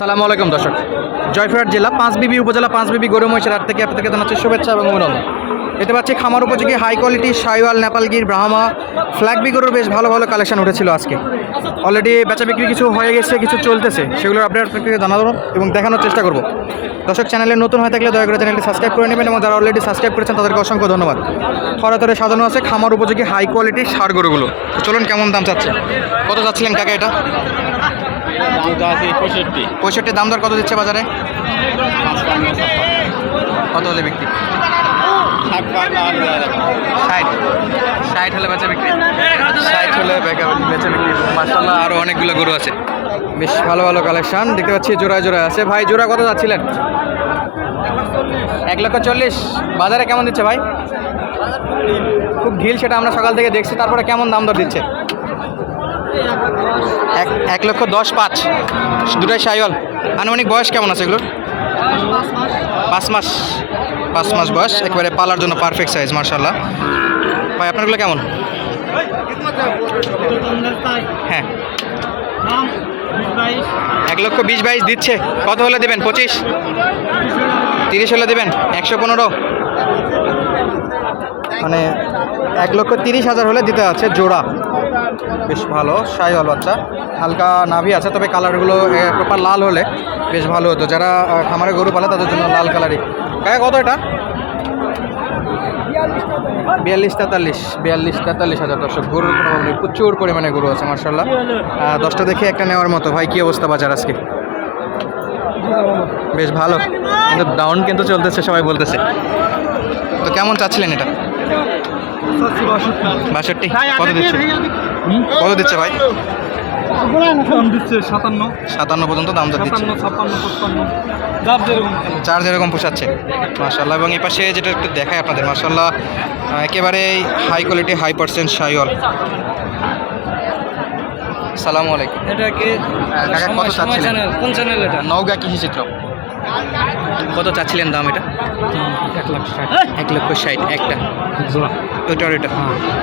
সালামু আলাইকুম, দর্শক। জয়পুরহাট জেলা পাঁচবিবি উপজেলা পাঁচবিবি গরু মহিষের হাট থেকে আপনাদেরকে জানাচ্ছি শুভেচ্ছা এবং অভিনন্দন। এতে পাচ্ছি খামার উপযোগী, হাই কোয়ালিটি সাইওয়াল নেপালগির ব্রাহ্মা ফ্ল্যাগবি গরুর বেশ ভালো ভালো কালেকশন উঠেছিল আজকে। অলরেডি বেচা বিক্রি কিছু হয়ে গেছে, কিছু চলতেছে, সেগুলোর আপডেট আপনাদেরকে জানাব এবং দেখানোর চেষ্টা করব। দর্শক চ্যানেলে নতুন হয়ে থাকলে দয়া করে চ্যানেলটি সাবস্ক্রাইব করে নেবেন এবং যারা অলরেডি সাবস্ক্রাইব করেছেন, তাদেরকে অসংখ্য ধন্যবাদ। থরে সাজানো আছে খামার উপযোগী, হাই কোয়ালিটি সার গরুগুলো। চলুন কেমন দাম চাচ্ছে? কত চাচ্ছিলেন কাকা এটা? পঁয়ষট্টি। দাম দর কত দিচ্ছে বাজারে? কত হলে বিক্রি? ষাট। ষাট হলে বেচা বিক্রি? ষাট হলে বেচা বিক্রি। মাসাল্লাহ আরও অনেকগুলো গরু আছে। বেশ ভালো ভালো কালেকশন। দেখতে পাচ্ছি জোড়ায় জোড়ায় আছে। ভাই, জোড়া কত যাচ্ছিলেন? এক লক্ষ চল্লিশ। বাজারে কেমন দিচ্ছে ভাই? খুব ঢিল সেটা আমরা সকাল থেকে দেখছি। তারপরে কেমন দাম দর দিচ্ছে? এক এক লক্ষ দশ পাঁচ। দুটাই সাইওয়াল। আনুমানিক বয়স কেমন আছে এগুলোর? পাঁচ মাস। পাঁচ মাস বয়স, একেবারে পালার জন্য পারফেক্ট সাইজ মার্শাল্লাহ। ভাই, আপনারগুলো কেমন? হ্যাঁ। এক লক্ষ বিশ বাইশ দিচ্ছে। কত হলে দেবেন? পঁচিশ? তিরিশ হলে দেবেন? একশো পনেরো? মানে এক লক্ষ তিরিশ হাজার হলে দিতে আছে জোড়া। বেশ ভালো সাইওয়াল বাচ্চা। হালকা নাভি আছে, তবে কালারগুলো প্রপার লাল হলে বেশ ভালো হতো। যারা খামারে গরু পালে, তাদের জন্য লাল কালারই। কাকা কত এটা? বিয়াল্লিশ তেতাল্লিশ বিয়াল্লিশ তেতাল্লিশ হাজার দর্শক। গরুর কোনো প্রচুর পরিমাণে গরু আছে মার্শাল্লাহ দশটা দেখে একটা নেওয়ার মতো। ভাই, কী অবস্থা বাজার আজকে? বেশ ভালো। কিন্তু ডাউন কিন্তু চলতেছে, সবাই বলতেছে। তো কেমন চাচ্ছিলেন এটা? বাষট্টি। কত দিচ্ছে? কত দিচ্ছে ভাই? দাম দিচ্ছে সাতান্ন। সাতান্ন পর্যন্ত দাম দর দিচ্ছে। চার যেরকম পোষাচ্ছে। মার্শাল্লাহ এবং এই পাশে যেটা একটু দেখায় আপনাদের মার্শাল্লাহ একেবারে high quality high percent Sahiwal সালামু আলাইকুম। এটা কি কাকা কত চাচ্ছিলেন? কোন চ্যানেল এটা? নওগা কৃষি চিত্র। কত চাচ্ছিলেন দাম এটা? এক লাখ ষাট। এক লক্ষ ষাট একটা। জোড়া। ওইটা আর এটা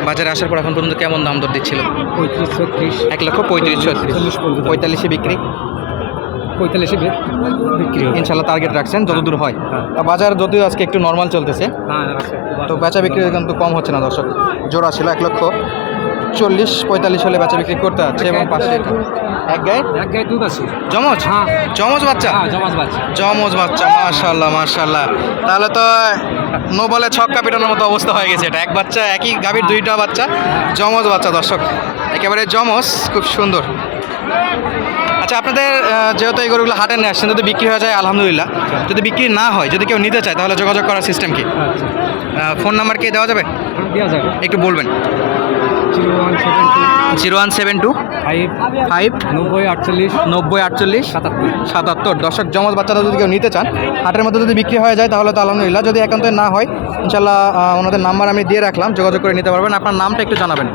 বাজারে আসার পর এখন পর্যন্ত কেমন দাম দর দিচ্ছিল? পঁয়ত্রিশ ছত্রিশ। এক লক্ষ পঁয়ত্রিশ ছত্রিশ। পঁয়তাল্লিশে বিক্রি? পঁয়তাল্লিশে বিক্রি ইনশাল্লাহ টার্গেট রাখছেন যতদূর হয়। হ্যাঁ। বাজার যদিও আজকে একটু নর্মাল চলতেছে হ্যাঁ তো বেচা বিক্রি কিন্তু কম হচ্ছে না দর্শক। জোড়া ছিল এক লক্ষ চল্লিশ পঁয়তাল্লিশ হলে বেচা বিক্রি করতে হচ্ছে এবং পাশে। এক গায়ে এক গায়ে? দুধ আছে। জমজ? হ্যাঁ। জমজ বাচ্চা? হ্যাঁ জমাজ বাচ্চা। জমজ বাচ্চা মাশাল্লাহ মাশাল্লাহ তাহলে তো নো বলে ছক্কা পেটানোর মতো অবস্থা হয়ে গেছে এটা। এক বাচ্চা একই গাভীর দুইটা বাচ্চা জমজ বাচ্চা দর্শক। একেবারে জমজ খুব সুন্দর। আচ্ছা আপনাদের যেহেতু এই গরুগুলো হাটে নিয়ে আসছেন যদি বিক্রি হয়ে যায় আলহামদুলিল্লাহ। যদি বিক্রি না হয় যদি কেউ নিতে চায় তাহলে যোগাযোগ করার সিস্টেম কি? ফোন নাম্বার কি দেওয়া যাবে। একটু বলবেন। Zero one seven two. Five. নব্বই আটচল্লিশ। নব্বই আটচল্লিশ। সাতাত্তর। সাতাত্তর। দর্শক জমজ বাচ্চারা যদি কেউ নিতে চান হাটের মধ্যে যদি বিক্রি হয়ে যায় তাহলে তো আলহামদুলিল্লাহ যদি একান্ত না হয় ইনশাল্লাহ ওনাদের নাম্বার আমি দিয়ে রাখলাম যোগাযোগ করে নিতে পারবেন। আপনার নামটা একটু জানাবেন।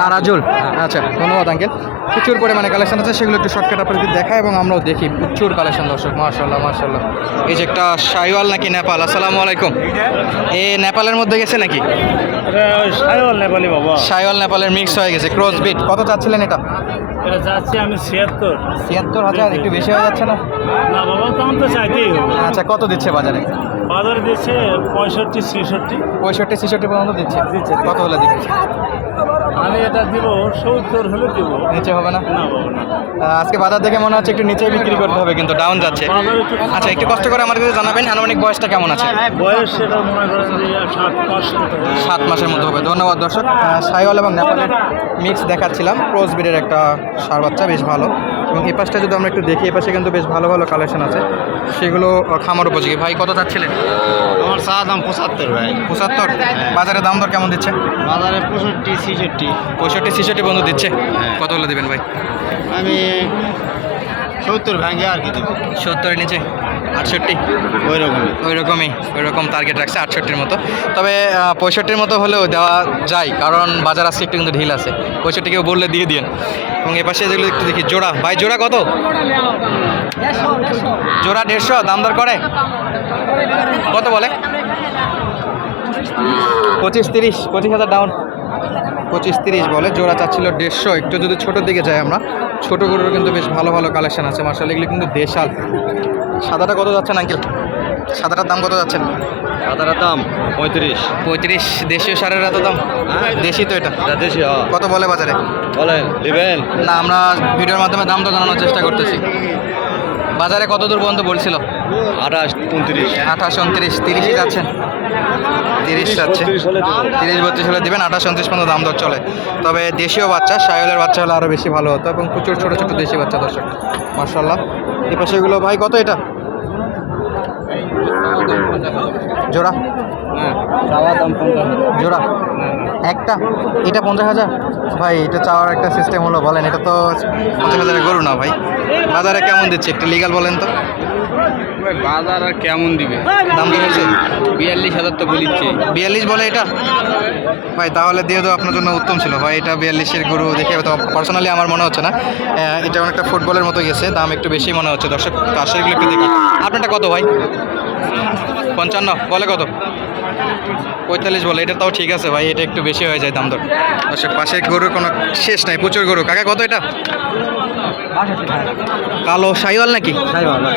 তারাজুল। আচ্ছা ধন্যবাদ আঙ্কেল। প্রচুর পরিমাণে কালেকশন আছে সেগুলো একটু শর্টকাট আপনাদের দেখায় এবং আমরাও দেখি। প্রচুর কালেকশন দর্শক মার্শাল্লাহ মার্শাল্লাহ এই যে একটা সাইওয়াল নাকি নেপাল আসসালামু আলাইকুম। এ নেপালের মধ্যে গেছে নাকি? সাইওয়াল নেপালের মিক্স হয়ে গেছে। ক্রস বিট কত চাচ্ছিলেন এটা? এটা যাচ্ছে আমি ছিয়াত্তর। ছিয়াত্তর হাজার একটু বেশি হয়ে যাচ্ছে না? না বাবা তখন তো চাইতেই হবে। আচ্ছা কত দিচ্ছে বাজারে? বাজারে দিচ্ছে পঁয়ষট্টি ছেষট্টি। পঁয়ষট্টি ছেষট্টি পর্যন্ত দিচ্ছে। দিচ্ছে। কত হলে দিচ্ছে? আমি এটা দিব সত্তর হলে দিব। নিচে হবে না? আজকে বাজার দেখে মনে হচ্ছে একটু নিচে বিক্রি করতে হবে কিন্তু ডাউন যাচ্ছে। আচ্ছা একটু কষ্ট করে আমার কাছে জানাবেন আনুমানিক বয়সটা কেমন আছে? বয়স সেটা মনে করেন সাত মাসের মধ্যে হবে। ধন্যবাদ দর্শক। সাইওয়াল এবং নেপালের মিক্স দেখাচ্ছিলাম। ক্রস ব্রিডের একটা সার বাচ্চা বেশ ভালো। এবং এই পাশটা যদি আমরা একটু দেখি এই পাশে কিন্তু বেশ ভালো ভালো কালেকশন আছে। সেগুলো খামার উপযোগী। ভাই কত চাচ্ছিলেন? আমার চা দাম পঁচাত্তর ভাই। পঁচাত্তর? বাজারে দাম দর কেমন দিচ্ছে? বাজারে পঁয়ষট্টি ছেষট্টি। পঁয়ষট্টি ছেষট্টি বন্ধু দিচ্ছে। কত হলে দেবেন ভাই? আমি সত্তর ভাঙে আর কি সত্তরের নিচে? আটষট্টি? ওই রকমই ওই রকমই ওই রকম টার্গেট রাখছে আটষট্টির মতো। তবে পঁয়ষট্টির মতো হলেও দেওয়া যায় কারণ বাজার আজকে একটু কিন্তু ঢিল আছে। পঁয়ষট্টি কেউ বললে দিয়ে দিন এবং এ পাশে যেগুলো একটু দেখি, জোড়া। ভাই, জোড়া কত? জোড়া দেড়শো, দাম দর করে? কত বলে? পঁচিশ তিরিশ, পঁচিশ হাজার ডাউন পঁচিশ তিরিশ বলে, জোড়া চাচ্ছিল দেড়শো। একটু যদি ছোটোর দিকে যাই আমরা, ছোটো গরুর কিন্তু বেশ ভালো ভালো কালেকশন আছে। মার্শাল, এগুলি কিন্তু দেশাল। সাদাটা কত যাচ্ছেন আঙ্কেল? সাদাটার দাম কত যাচ্ছেন সাদার দাম পঁয়ত্রিশ। পঁয়ত্রিশ দেশীয় সারের এত দাম? দেশি তো এটা? দেশি কত বলে বাজারে? বলেন নেবেন না আমরা ভিডিওর মাধ্যমে দাম তো জানানোর চেষ্টা করতেছি। বাজারে কত দূর পর্যন্ত বলছিল? আঠাশ উনত্রিশ। আঠাশ উনত্রিশ তিরিশই যাচ্ছেন তিরিশ যাচ্ছে। তিরিশ বত্রিশ হলে দেবেন আঠাশ উনত্রিশ পর্যন্ত দাম দর চলে। তবে দেশীয় বাচ্চা সায়লের বাচ্চা হলে আরও বেশি ভালো হতো এবং প্রচুর ছোটো ছোটো দেশি বাচ্চা দর্শক। মার্শাল্লাহ এই পাশে এগুলো ভাই কত এটা? জোড়া? চাওয়া দাম জোড়া? একটা? এটা পঞ্চাশ হাজার? ভাই, এটা চাওয়ার একটা সিস্টেম হলো, বলেন, এটা তো পঞ্চাশ হাজারের গরু না ভাই? বাজারে কেমন দিচ্ছে? একটা লিগাল বলেন তো। বাজার আর কেমন দিবে? দাম কমেছে বিয়াল্লিশ হাজার তো বলিচ্ছে। বিয়াল্লিশ বলে এটা? ভাই তাহলে দিয়ে দেওয়া আপনার জন্য উত্তম ছিল। ভাই এটা বিয়াল্লিশের গরু দেখে তো পার্সোনালি আমার মনে হচ্ছে না। এটা অনেকটা ফুটবলের মতো গেছে দাম একটু বেশি মনে হচ্ছে। দর্শক পাশেরগুলো একটু দেখি আপনারটা কত ভাই? পঞ্চান্ন বলে কত? পঁয়তাল্লিশ বলে এটা তাও ঠিক আছে ভাই এটা একটু বেশি হয়ে যায় দাম দর। দর্শক পাশের গরুর কোনো শেষ নাই প্রচুর গরু। কাকা কত এটা? কালো সাইওয়াল নাকি?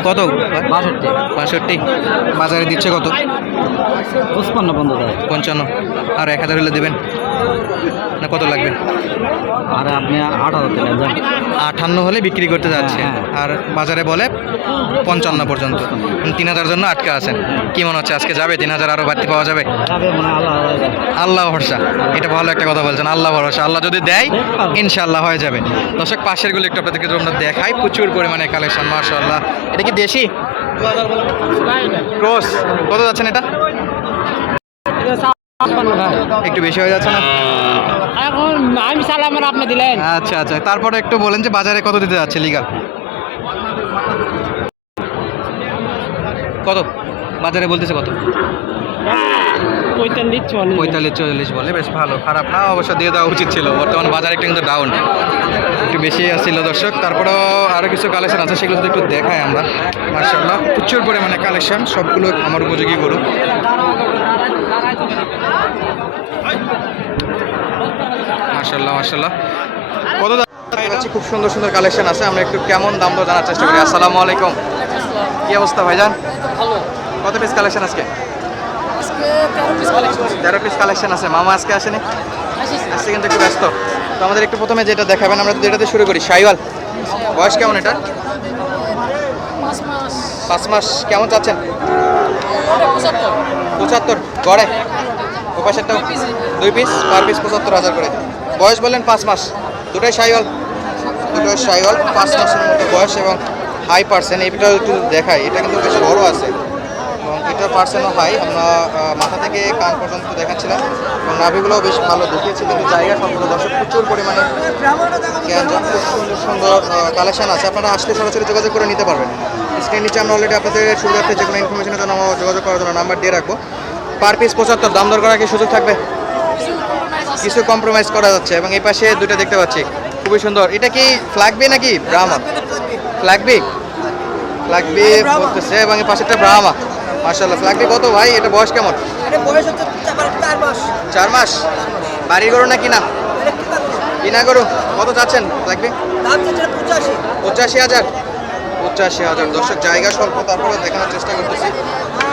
কত? বাষট্টি। বাষট্টি। বাজারে দিচ্ছে কত? পঞ্চান্ন পঞ্চান্ন। আর এক হাজার হলে দেবেন? না কত লাগবে? আর আপনি আট হাজার টাকা যান আটান্ন হলে বিক্রি করতে যাচ্ছে। হ্যাঁ, আর বাজারে বলে পঞ্চান্ন পর্যন্ত। তিন হাজার জন্য আটকা আছেন কি মনে হচ্ছে আজকে যাবে? তিন হাজার আরও বাড়তি পাওয়া যাবে? যাবে মানে আল্লাহ আল্লাহ ভরসা। এটা ভালো একটা কথা বলছেন আল্লাহ ভরসা। আল্লাহ যদি দেয় ইনশাল্লাহ হয়ে যাবে। দর্শক পাশেরগুলো একটু আপনাদেরকে যদি আমরা দেখাই প্রচুর পরিমাণে কালেকশন মার্শাল্লাহ এটা কি দেশি? ক্রস কত যাচ্ছেন এটা? একটু বেশি হয়ে যাচ্ছে না? এখন আমি সালাম আপনি দিলেন। আচ্ছা আচ্ছা। তারপরে একটু বলেন যে বাজারে কত দিতে যাচ্ছে লিগাল কত? বাজারে বলতেছে কত? পঁয়তাল্লিশ চল্লিশ। পঁয়তাল্লিশ চল্লিশ বলে। বেশ ভালো। খারাপ না অবশ্য দিয়ে দেওয়া উচিত ছিল। বর্তমান বাজারে একটু কিন্তু ডাউন একটু বেশি আসছিল দর্শক। তারপরেও আরও কিছু কালেকশন আছে সেগুলো একটু দেখায় আমরা। মার্শাল্লাহ প্রচুর পরিমাণে কালেকশন সবগুলো আমার উপযোগী গরু। মার্শাল্লাহ মার্শাল্লাহ কত দাম? খুব সুন্দর সুন্দর কালেকশন আছে আমরা একটু কেমন দাম দর জানার চেষ্টা করি। আসসালামু আলাইকুম। কি অবস্থা ভাইজান? কত পিস কালেকশন আজকে? তেরো পিস কালেকশন আছে। মামা আজকে আসেনি? আজকে কিন্তু একটু ব্যস্ত। তো আমাদের একটু প্রথমে যেটা দেখাবেন আমরা যেটাতে শুরু করি। সাইওয়াল। বয়স কেমন এটা? পাঁচ মাস। কেমন চাচ্ছেন? পঁচাত্তর। গড়ে? ও দুই পিস পার পিস পঁচাত্তর হাজার করে। বয়স বললেন পাঁচ মাস। দুটোই সাইওয়াল। দুটোই সাইওয়াল পাঁচ মাসের মতো বয়স এবং হাই পার্সেন্ট এটা একটু দেখাই। এটা কিন্তু বেশ বড় আছে। এবং এটা পার্সেন্টও হাই আমরা মাথা থেকে কান পর্যন্ত দেখাচ্ছিলাম। এবং নাভিগুলোও বেশ ভালো দেখিয়েছি। কিন্তু জায়গা সবগুলো দর্শক প্রচুর পরিমাণে সুন্দর সুন্দর কালেকশান আছে। আপনারা আসলে সরাসরি যোগাযোগ করে নিতে পারবেন। স্ক্রিন নিচে আমরা অলরেডি আপনাদের সুবিধার্থে যে কোনো ইনফরমেশনের জন্য আমরা যোগাযোগ করার জন্য নাম্বার দিয়ে রাখব। পার পিস পঁচাত্তর দাম দর করার কি সুযোগ থাকবে? কিছু কম্প্রোমাইজ করা যাচ্ছে এবং এই পাশে দুটো দেখতে পাচ্ছি। খুবই সুন্দর। এটা কি ফ্ল্যাগবি নাকি? ব্রাহ্মা ফ্ল্যাগবি ফ্ল্যাগবি বলতেছে এবং এই পাশেরটা ব্রাহ্মা মার্শাল্লাহ ফ্ল্যাগবি কত ভাই? এটা বয়স কেমন? চার মাস বাড়ির গরু না? কিনা কিনা গরু? কত চাচ্ছেন ফ্ল্যাগবি পঁচাশি হাজার। পঁচাশি হাজার দর্শক জায়গা স্বল্প তারপরে দেখানোর চেষ্টা করতেছি।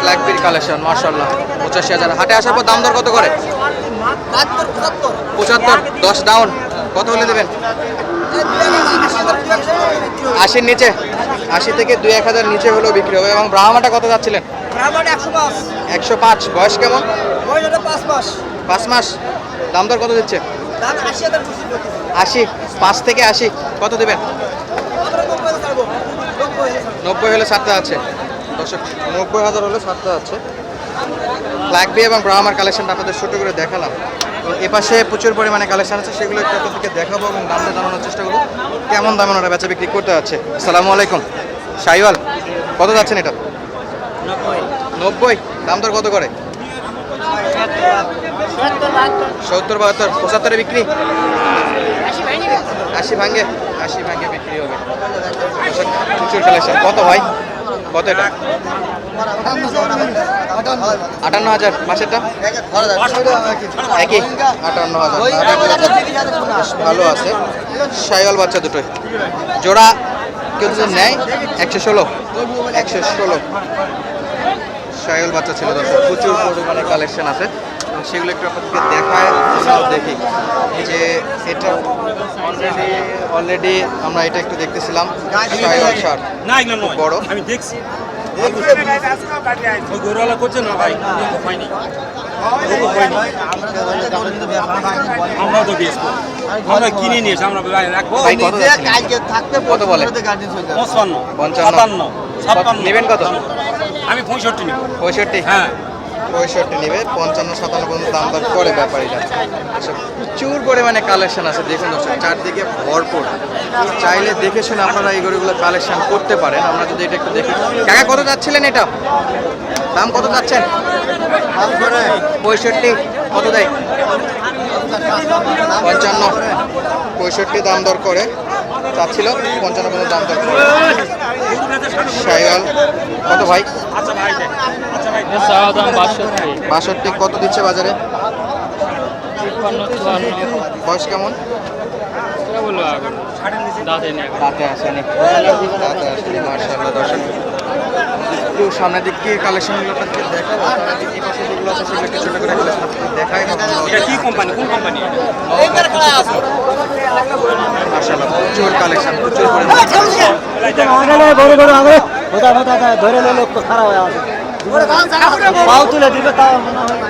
ফ্ল্যাগবির কালেকশন মার্শাল্লাহ পঁচাশি হাজার। হাটে আসার পর দাম দর কত করে? পঁচাত্তর দশ ডাউন কত হলে দেবেন? আশির নিচে আশি থেকে দুই এক হাজার নিচে হলেও বিক্রি হবে। এবং ব্রাহ্মাটা কত যাচ্ছিলেন? একশো পাঁচ। বয়স কেমন? পাঁচ মাস। দাম দর কত দিচ্ছে? আশি পাঁচ থেকে আশি কত দেবেন আমরা নব্বই হাজার ছাড়বো নব্বই হলে সাতটা আছে। দর্শক নব্বই হাজার হলে সাতটা আছে। লাগবে এবং ব্রাহ্মার কালেকশনটা আপনাদের ছোটো করে দেখালাম। তো এপাশে প্রচুর পরিমাণে কালেকশন আছে সেগুলো একটু আপনাদেরকে দেখাবো এবং দামটা জানানোর চেষ্টা করব। কেমন দামে ওনারা বেচা বিক্রি করতে আছে আসসালামু আলাইকুম। সাইওয়াল কত যাচ্ছেন এটা? নব্বই। দাম দর কত করে? সত্তর বাহাত্তর। পঁচাত্তরে বিক্রি? আশি ভাঙ্গে আশি ভাঙ্গে বিক্রি হবে। প্রচুর কালেকশন কত ভাই? কত এটা? আটান্ন হাজার। পাশেরটা একই? আটান্ন হাজার। ভালো আছে। সাইওয়াল বাচ্চা দুটোই। জোড়া কেউ যদি নেয়? একশো ষোলো। একশো ষোলো। সাইওয়াল বাচ্চা ছিল দর্শক, প্রচুর পরিমাণে কালেকশন আছে। সেগুলো একটু আপনাদেরকে দেখায় দেখি। যে এটা অলরেডি অলরেডি আমরা এটা একটু দেখতেছিলাম বড়। আমি দেখছি। গরুওয়ালা করছে না ভাই? হয়নি। তো বেচবো আমরা কিনে নিয়ে আমরা রাখব। কত বলে? পঞ্চান্ন। সাতান্ন নেবেন কত? আমি পঁয়ষট্টি নেব। পঁয়ষট্টি। হ্যাঁ। পঁয়ষট্টি নেবে, পঞ্চান্ন, সাতান্ন পর্যন্ত দাম দর করে ব্যাপারীরা। আচ্ছা প্রচুর পরিমাণে কালেকশন আছে, দেখুন দর্শক, চারদিকে ভরপুর। চাইলে দেখে শুনে আপনারা এই গরুগুলো কালেকশন করতে পারেন। আমরা যদি এটা একটু দেখি। কাকা, কত যাচ্ছিলেন এটা? দাম কত যাচ্ছেন? পঁয়ষট্টি। কত দেয়? পঞ্চান্ন। পঁয়ষট্টি দাম দর করে। চাচ্ছিল পঞ্চান্ন পর্যন্ত দাম দর করে। সাইওয়াল কত ভাই? বাষট্টি কত দিচ্ছে বাজারে? বয়স কেমন? দাঁতে আসেনি। রাতে আসেনি মার্শাল্লাহ দর্শক। একটু সামনের দিক দিয়ে কালেকশনগুলো আপনাদেরকে দেখাবো সামনের দিক এই পাশে যেগুলো আছে সেগুলো একটু ছোটো করে কালেকশন দেখাই এটা কি কোম্পানি কোন কোম্পানি মার্শাল্লাহ প্রচুর কালেকশন প্রচুর পরিমাণে। বড় বড় আগে। হোদা হোদা ধরে লোক তো খারাপ হয়ে আছে। পাও তুলে দিবে তাও মনে হয়।